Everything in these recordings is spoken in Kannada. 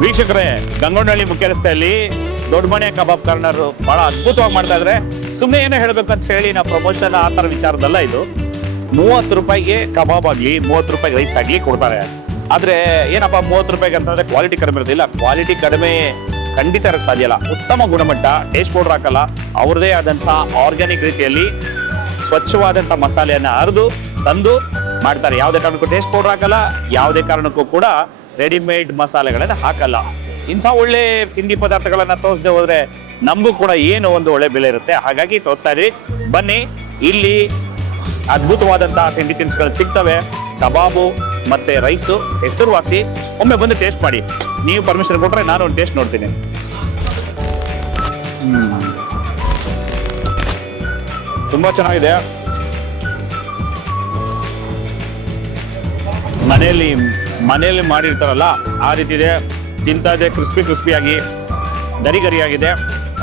ವೀಕ್ಷಕರೇ, ಗಂಗೊಳ್ಳಿ ಮುಖ್ಯ ರಸ್ತೆಯಲ್ಲಿ ದೊಡ್ಡ ಮನೆ ಕಬಾಬ್ ಕಾರ್ನರ್ ಬಹಳ ಅದ್ಭುತವಾಗಿ ಮಾಡ್ತಾ ಇದ್ರೆ. ಸುಮ್ಮನೆ ಏನೋ ಹೇಳ್ಬೇಕಂತ ಹೇಳಿ ನಾವು ಪ್ರಮೋಷನ್ ಆ ತರ ವಿಚಾರದಲ್ಲ ಇದು. 30 ರೂಪಾಯಿಗೆ ಕಬಾಬ್ ಆಗ್ಲಿ, 30 ರೂಪಾಯಿಗೆ ರೈಸ್ ಆಗ್ಲಿ ಕೊಡ್ತಾರೆ. ಆದ್ರೆ ಏನಪ್ಪ 30 ರೂಪಾಯಿಗೆ ಅಂತಂದ್ರೆ ಕ್ವಾಲಿಟಿ ಕಡಿಮೆ ಇರೋದಿಲ್ಲ. ಕ್ವಾಲಿಟಿ ಕಡಿಮೆ ಖಂಡಿತ ಇರಕ್ಕೆ ಸಾಧ್ಯ ಇಲ್ಲ. ಉತ್ತಮ ಗುಣಮಟ್ಟ, ಟೇಸ್ಟ್ ಪೌಡರ್ ಹಾಕಲ್ಲ, ಅವ್ರದೇ ಆದಂತಹ ಆರ್ಗ್ಯಾನಿಕ್ ರೀತಿಯಲ್ಲಿ ಸ್ವಚ್ಛವಾದಂತಹ ಮಸಾಲೆಯನ್ನ ಅರೆದು ತಂದು ಮಾಡ್ತಾರೆ. ಯಾವುದೇ ಕಾರಣಕ್ಕೂ ಟೇಸ್ಟ್ ಪೌಡರ್ ಹಾಕಲ್ಲ, ಯಾವುದೇ ಕಾರಣಕ್ಕೂ ಕೂಡ ರೆಡಿಮೇಡ್ ಮಸಾಲೆಗಳನ್ನ ಹಾಕಲ್ಲ. ಇಂಥ ಒಳ್ಳೆ ತಿಂಡಿ ಪದಾರ್ಥಗಳನ್ನ ತೋರಿಸದೆ ಹೋದ್ರೆ ನಮಗೂ ಕೂಡ ಏನು ಒಂದು ಒಳ್ಳೆ ಬೆಲೆ ಇರುತ್ತೆ. ಹಾಗಾಗಿ ತೋರಿಸ್ತಾ ಇದ್ರಿ, ಬನ್ನಿ. ಇಲ್ಲಿ ಅದ್ಭುತವಾದಂತಹ ತಿಂಡಿ ತಿನಿಸುಗಳು ಸಿಗ್ತವೆ. ಕಬಾಬು ಮತ್ತೆ ರೈಸು ಹೆಸರುವಾಸಿ. ಒಮ್ಮೆ ಬಂದು ಟೇಸ್ಟ್ ಮಾಡಿ. ನೀವು ಪರ್ಮಿಷನ್ ಕೊಟ್ರೆ ನಾನು ಒಂದು ಟೇಸ್ಟ್ ನೋಡ್ತೀನಿ. ತುಂಬಾ ಚೆನ್ನಾಗಿದೆ. ಮನೆಯಲ್ಲಿ ಮಾಡಿರ್ತಾರಲ್ಲ ಆ ರೀತಿ ಇದೆ. ತಿಂತಾ ಇದೆ, ಕ್ರಿಸ್ಪಿಯಾಗಿ ಗರಿಯಾಗಿದೆ.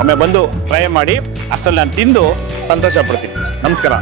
ಒಮ್ಮೆ ಬಂದು ಟ್ರೈ ಮಾಡಿ. ಅಷ್ಟರಲ್ಲಿ ನಾನು ತಿಂದು ಸಂತೋಷ ಪಡ್ತೀನಿ. ನಮಸ್ಕಾರ.